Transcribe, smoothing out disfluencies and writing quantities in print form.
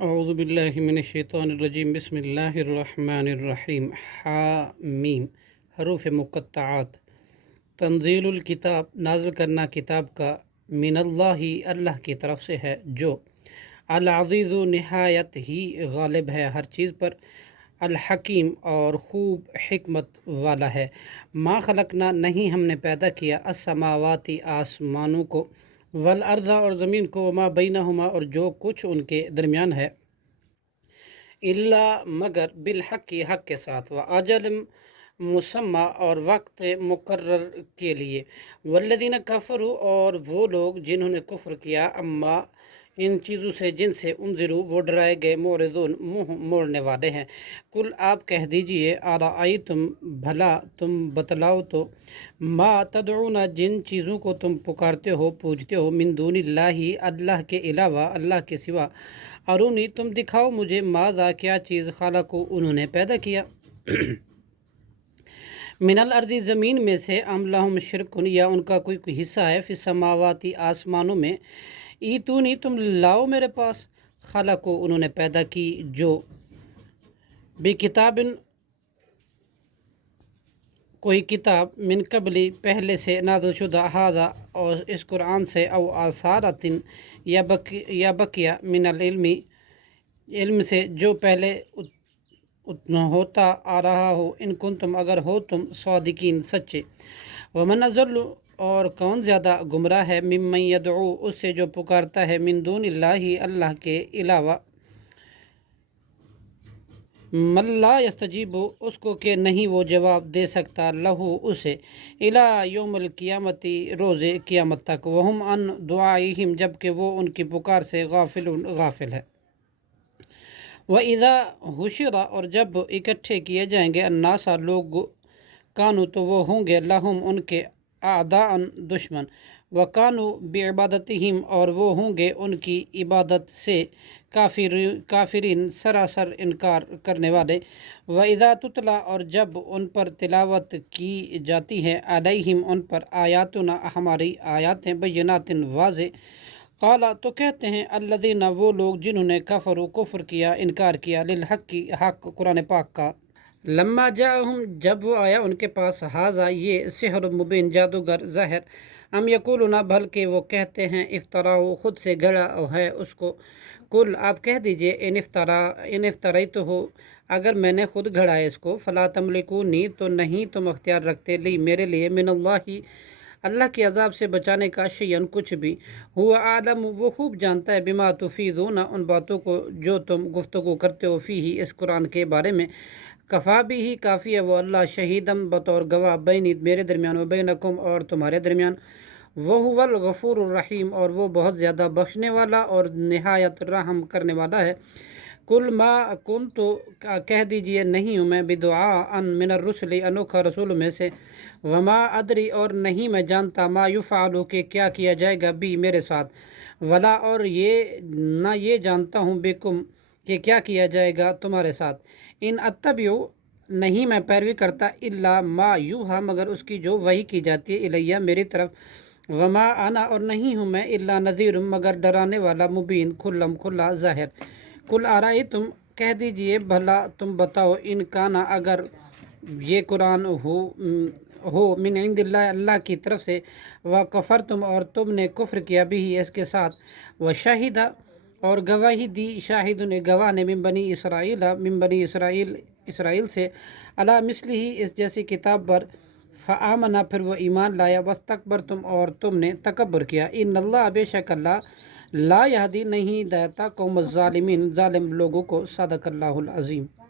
اعوذ باللہ من الشیطان الرجیم بسم اللہ الرحمن الرحیم حامیم حروف مقطعات تنزیل الکتاب نازل کرنا کتاب کا من اللہ اللہ کی طرف سے ہے جو العزیز نہایت ہی غالب ہے ہر چیز پر الحکیم اور خوب حکمت والا ہے ما خلقنا نہیں ہم نے پیدا کیا السماواتی آسمانوں کو والارض اور زمین کو وما بینہما اور جو کچھ ان کے درمیان ہے الا مگر بالحق کی حق کے ساتھ وأجل مسمى اور وقت مقرر کے لیے والذین کفروا اور وہ لوگ جنہوں نے کفر کیا اما ان چیزوں سے جن سے انذروا وہ ڈرائے گئے معرضون منہ موڑنے والے ہیں کل آپ کہہ دیجئے ارأیتم بھلا تم بتلاؤ تو ما تدعون جن چیزوں کو تم پکارتے ہو پوجتے ہو من دون اللہ اللہ کے علاوہ اللہ کے سوا ارونی تم دکھاؤ مجھے ماذا کیا چیز خالقو انہوں نے پیدا کیا من الارض زمین میں سے ام لہم شرکن یا ان کا کوئی حصہ ہے فی السماواتی آسمانوں میں ایتونی تم لاؤ میرے پاس خالقو انہوں نے پیدا کی جو بکتاب کوئی کتاب من قبلی پہلے سے نازل شدہ ہذا اور اس قرآن سے او آثارت یا بقیہ من العلم علم سے جو پہلے ہوتا آ رہا ہو ان کنتم اگر ہو تم صادقین سچے ومن اضل اور کون زیادہ گمراہ ہے ممن یدعو اس سے جو پکارتا ہے من دون اللہ اللہ کے علاوہ من لا یستجیب اس کو کہ نہیں وہ جواب دے سکتا لہو اسے الی یوم القیامتی روز قیامت تک وہم ان دعائہم جبکہ وہ ان کی پکار سے غافل ہے وَإِذَا حُشِرَ اور جب اکٹھے کیے جائیں گے الناس لوگ کانو تو وہ ہوں گے لہم ان کے اعداء دشمن وکانو بعبادتہم اور وہ ہوں گے ان کی عبادت سے کافرین سراسر انکار کرنے والے وَإِذَا تُتْلَى اور جب ان پر تلاوت کی جاتی ہے علیہم ان پر آیاتنا ہماری آیاتیں بینات واضح قالا تو کہتے ہیں الذین وہ لوگ جنہوں نے کفر کیا انکار کیا للحق کی حق قرآن پاک کا لما جاءہم جب وہ آیا ان کے پاس ھذا یہ سحر مبین جادوگر ظاہر ام یقولون بلکہ وہ کہتے ہیں افتراء خود سے گھڑا ہے اس کو کل آپ کہہ دیجئے ان افتریت ہو اگر میں نے خود گھڑا ہے اس کو فلا تملکونی تو نہیں تم اختیار رکھتے لی میرے لیے من اللہ کے عذاب سے بچانے کا شیئن کچھ بھی ہوا عالم وہ خوب جانتا ہے بما تفیضون ان باتوں کو جو تم گفتگو کرتے ہو فیہ اس قرآن کے بارے میں کفا بھی ہی کافی ہے وہ اللہ شہیدم بطور گواہ بینی میرے درمیان و بینکم اور تمہارے درمیان وہ هو الغفور الرحیم اور وہ بہت زیادہ بخشنے والا اور نہایت رحم کرنے والا ہے کل ما کنت کہہ دیجئے نہیں ہوں میں بدعاء من الرسل انوکھا رسول میں سے وما ادری اور نہیں میں جانتا ما یفعل کہ کیا کیا جائے گا بھی میرے ساتھ ولا اور یہ نہ یہ جانتا ہوں بکم کہ کیا کیا جائے گا تمہارے ساتھ ان اتبعو نہیں میں پیروی کرتا الا ما یوحا مگر اس کی جو وحی کی جاتی ہے الیہ میری طرف وما انا اور نہیں ہوں میں الا نذیر مگر ڈرانے والا مبین کھلا ظاہر کل ارائیتم کہہ دیجئے بھلا تم بتاؤ ان کانا اگر یہ قرآن ہو من عند اللہ اللہ کی طرف سے وکفرتم اور تم نے کفر کیا بھی اس کے ساتھ وشہد اور گواہی دی شاہد نے گواہ نے من بنی اسرائیل سے علی مثلہ اس جیسی کتاب پر فآمنا پھر وہ ایمان لایا واستکبرتم اور تم نے تکبر کیا ان اللہ بے شک اللہ لا یہدی نہیں دیتا قوم الظالمین ظالم لوگوں کو صدق اللہ العظیم